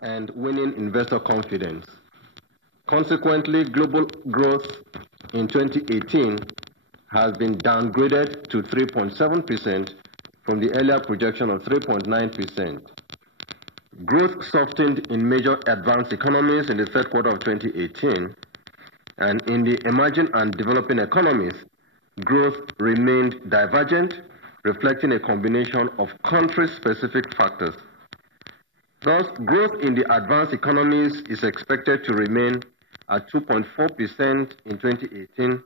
and winning investor confidence. Consequently, global growth in 2018 has been downgraded to 3.7% from the earlier projection of 3.9%. Growth softened in major advanced economies in the third quarter of 2018, and in the emerging and developing economies, growth remained divergent, reflecting a combination of country-specific factors. Thus, growth in the advanced economies is expected to remain at 2.4% in 2018,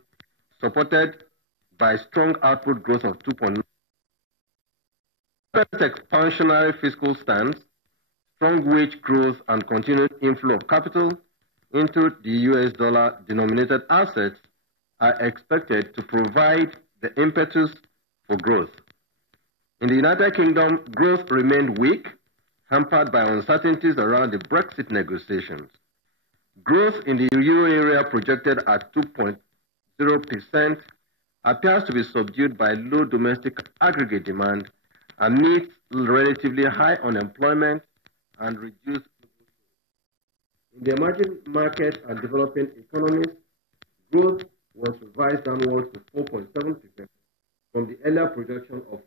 supported by strong output growth of 2.9%. Expansionary fiscal stance, strong wage growth, and continued inflow of capital into the US dollar-denominated assets are expected to provide the impetus for growth. In the United Kingdom, growth remained weak, hampered by uncertainties around the Brexit negotiations. Growth in the euro area, projected at 2.0%, appears to be subdued by low domestic aggregate demand amid relatively high unemployment and reduced. In the emerging markets and developing economies, growth was revised downwards to 4.7% from the earlier projection of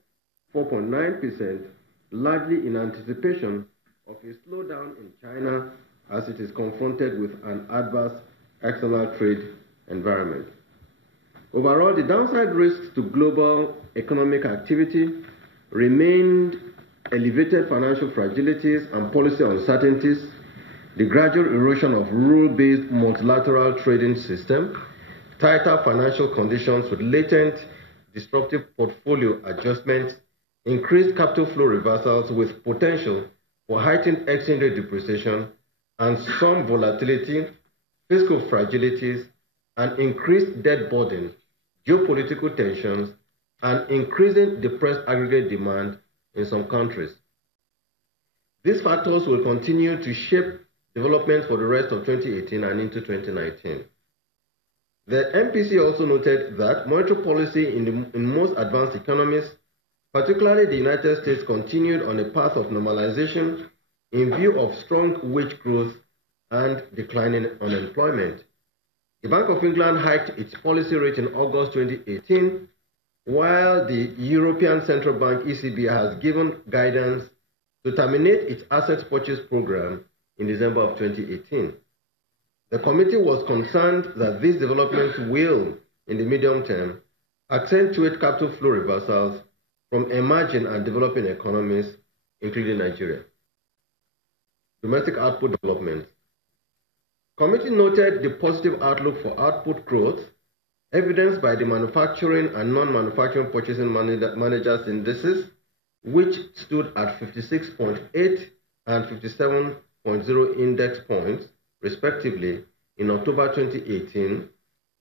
4.9%, largely in anticipation of a slowdown in China as it is confronted with an adverse external trade environment. Overall, the downside risks to global economic activity remained elevated financial fragilities and policy uncertainties, the gradual erosion of rule-based multilateral trading system, tighter financial conditions with latent disruptive portfolio adjustments, increased capital flow reversals with potential for heightened exchange rate depreciation, and some volatility, fiscal fragilities, and increased debt burden, geopolitical tensions, and increasing depressed aggregate demand in some countries. These factors will continue to shape developments for the rest of 2018 and into 2019. The MPC also noted that monetary policy in most advanced economies, particularly the United States, continued on a path of normalization in view of strong wage growth and declining unemployment. The Bank of England hiked its policy rate in August 2018, while the European Central Bank, ECB, has given guidance to terminate its assets purchase program in December of 2018. The committee was concerned that these developments will, in the medium term, accentuate capital flow reversals from emerging and developing economies, including Nigeria. Domestic output development. Committee noted the positive outlook for output growth, evidenced by the manufacturing and non-manufacturing purchasing managers indices, which stood at 56.8 and 57.0 index points, respectively, in October 2018,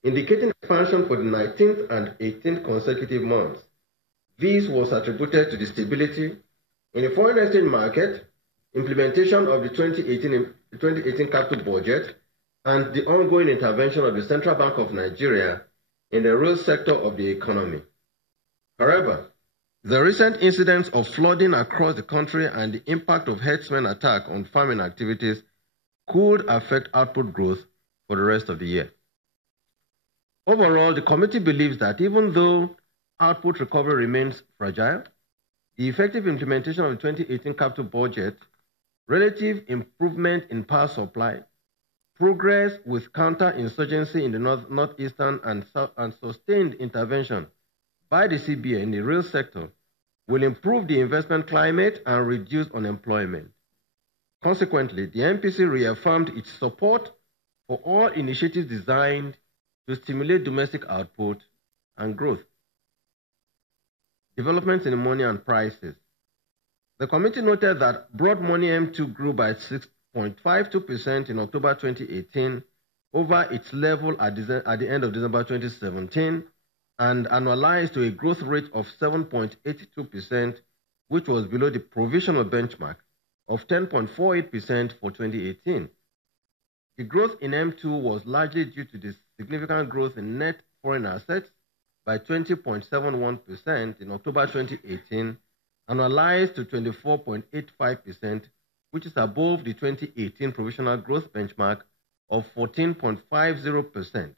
indicating expansion for the 19th and 18th consecutive months. This was attributed to the stability in the foreign exchange market, implementation of the 2018 capital budget, and the ongoing intervention of the Central Bank of Nigeria in the real sector of the economy. However, the recent incidents of flooding across the country and the impact of herdsmen attack on farming activities could affect output growth for the rest of the year. Overall, the committee believes that even though output recovery remains fragile, the effective implementation of the 2018 capital budget, relative improvement in power supply, progress with counter-insurgency in the northeastern and sustained intervention by the CBA in the real sector will improve the investment climate and reduce unemployment. Consequently, the MPC reaffirmed its support for all initiatives designed to stimulate domestic output and growth. Developments in money and prices. The committee noted that broad money M2 grew by 6.52% in October 2018 over its level at the end of December 2017 and annualized to a growth rate of 7.82%, which was below the provisional benchmark of 10.48% for 2018. The growth in M2 was largely due to the significant growth in net foreign assets by 20.71% in October 2018, annualized to 24.85%, which is above the 2018 provisional growth benchmark of 14.50%.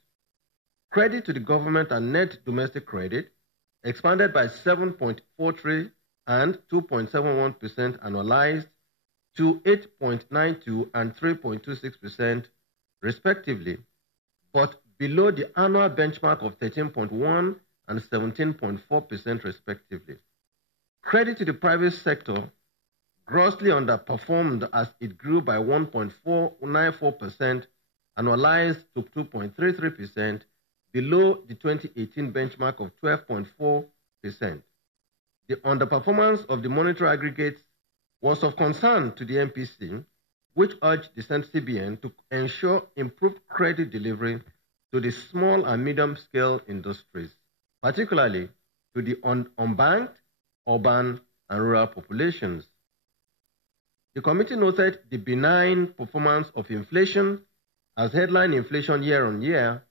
Credit to the government and net domestic credit expanded by 7.43 and 2.71% annualized to 8.92 and 3.26% respectively, but below the annual benchmark of 13.1 and 17.4% respectively. Credit to the private sector grossly underperformed as it grew by 1.494% annualized to 2.33%, below the 2018 benchmark of 12.4%. The underperformance of the monetary aggregates was of concern to the MPC, which urged the CBN to ensure improved credit delivery to the small and medium-scale industries, particularly to the unbanked, urban, and rural populations. The committee noted the benign performance of inflation as headline inflation year-on-year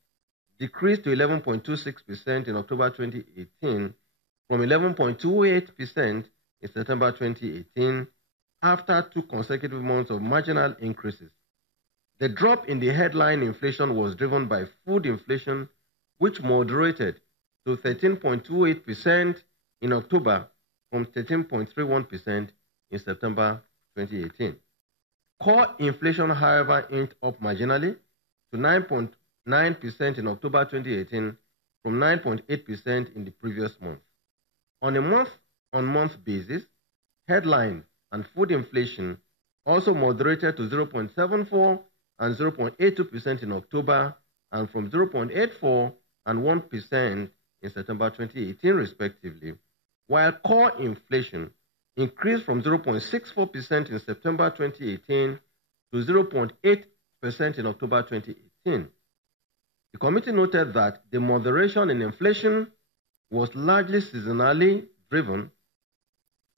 decreased to 11.26% in October 2018 from 11.28% in September 2018 after 2 consecutive months of marginal increases. The drop in the headline inflation was driven by food inflation, which moderated to 13.28% in October from 13.31% in September 2018. Core inflation, however, inched up marginally to 9.9% in October 2018 from 9.8% in the previous month. On a month-on-month basis, headline and food inflation also moderated to 0.74 and 0.82% in October and from 0.84 and 1% in September 2018 respectively, while core inflation increased from 0.64% in September 2018 to 0.8% in October 2018. The committee noted that the moderation in inflation was largely seasonally driven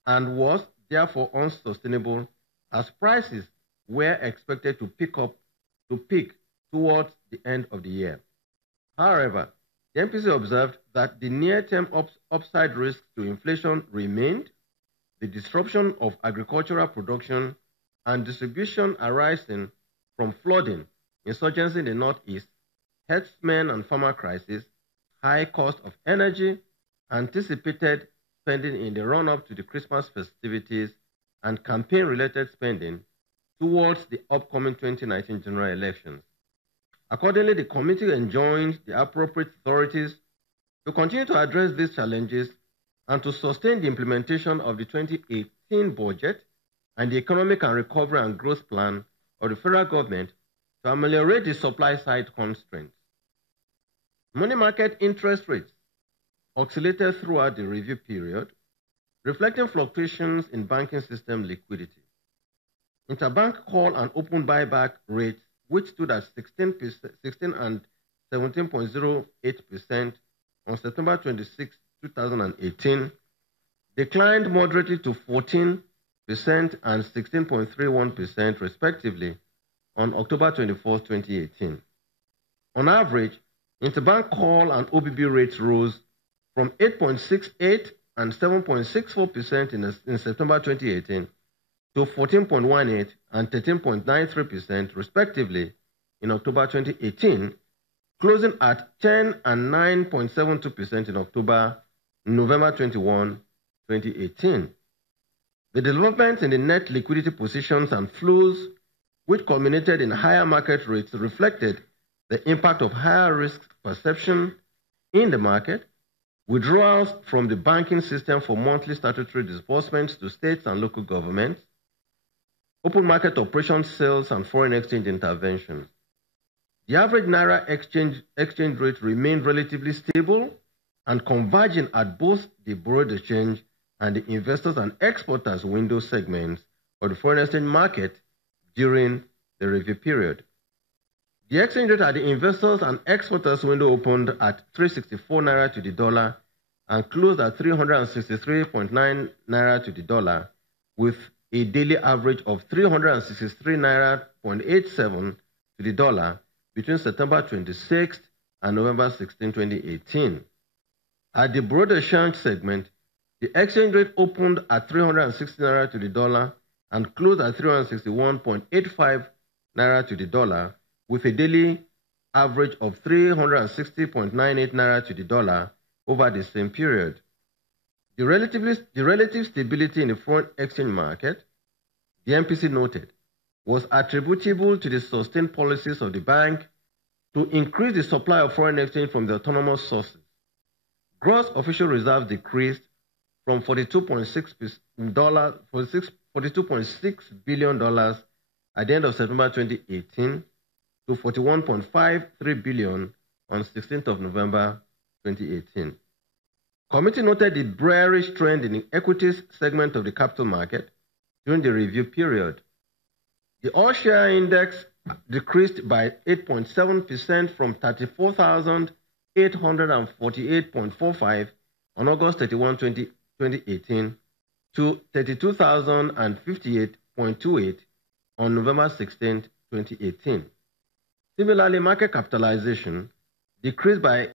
and was therefore unsustainable as prices were expected to peak towards the end of the year. However, the MPC observed that the near-term upside risks to inflation remained, the disruption of agricultural production and distribution arising from flooding, insurgency in the Northeast, herdsmen and farmer crisis, high cost of energy, anticipated spending in the run-up to the Christmas festivities, and campaign-related spending towards the upcoming 2019 general elections. Accordingly, the committee enjoined the appropriate authorities to continue to address these challenges and to sustain the implementation of the 2018 budget and the Economic and Recovery and Growth Plan of the federal government to ameliorate the supply-side constraints. Money market interest rates oscillated throughout the review period, reflecting fluctuations in banking system liquidity. Interbank call and open buyback rates, which stood at 16 and 17.08% on September 26, 2018, declined moderately to 14% and 16.31% respectively on October 24, 2018. On average, interbank call and OBB rates rose from 8.68 and 7.64% in September 2018 to 14.18 and 13.93% respectively in October 2018, closing at 10 and 9.72% in November 21, 2018. The developments in the net liquidity positions and flows, which culminated in higher market rates, reflected the impact of higher risk perception in the market, withdrawals from the banking system for monthly statutory disbursements to states and local governments, open market operation sales, and foreign exchange interventions. The average Naira exchange rate remained relatively stable and converging at both the borrowed exchange and the investors and exporters window segments of the foreign exchange market during the review period. The exchange rate at the investors and exporters window opened at 364 Naira to the dollar and closed at 363.9 Naira to the dollar, with a daily average of 363 Naira.87 to the dollar between September 26 and November 16, 2018. At the broader exchange segment, the exchange rate opened at 360 Naira to the dollar and closed at 361.85 naira to the dollar, with a daily average of 360.98 naira to the dollar over the same period. The relative stability in the foreign exchange market, the MPC noted, was attributable to the sustained policies of the bank to increase the supply of foreign exchange from the autonomous sources. Gross official reserves decreased from $42.6 billion at the end of September 2018 to $41.53 billion on 16th of November 2018. Committee noted the bearish trend in the equities segment of the capital market during the review period. The all-share index decreased by 8.7% from 34,848.45 on August 31, 2018 to 32,058.28 on November 16, 2018. Similarly, market capitalization decreased by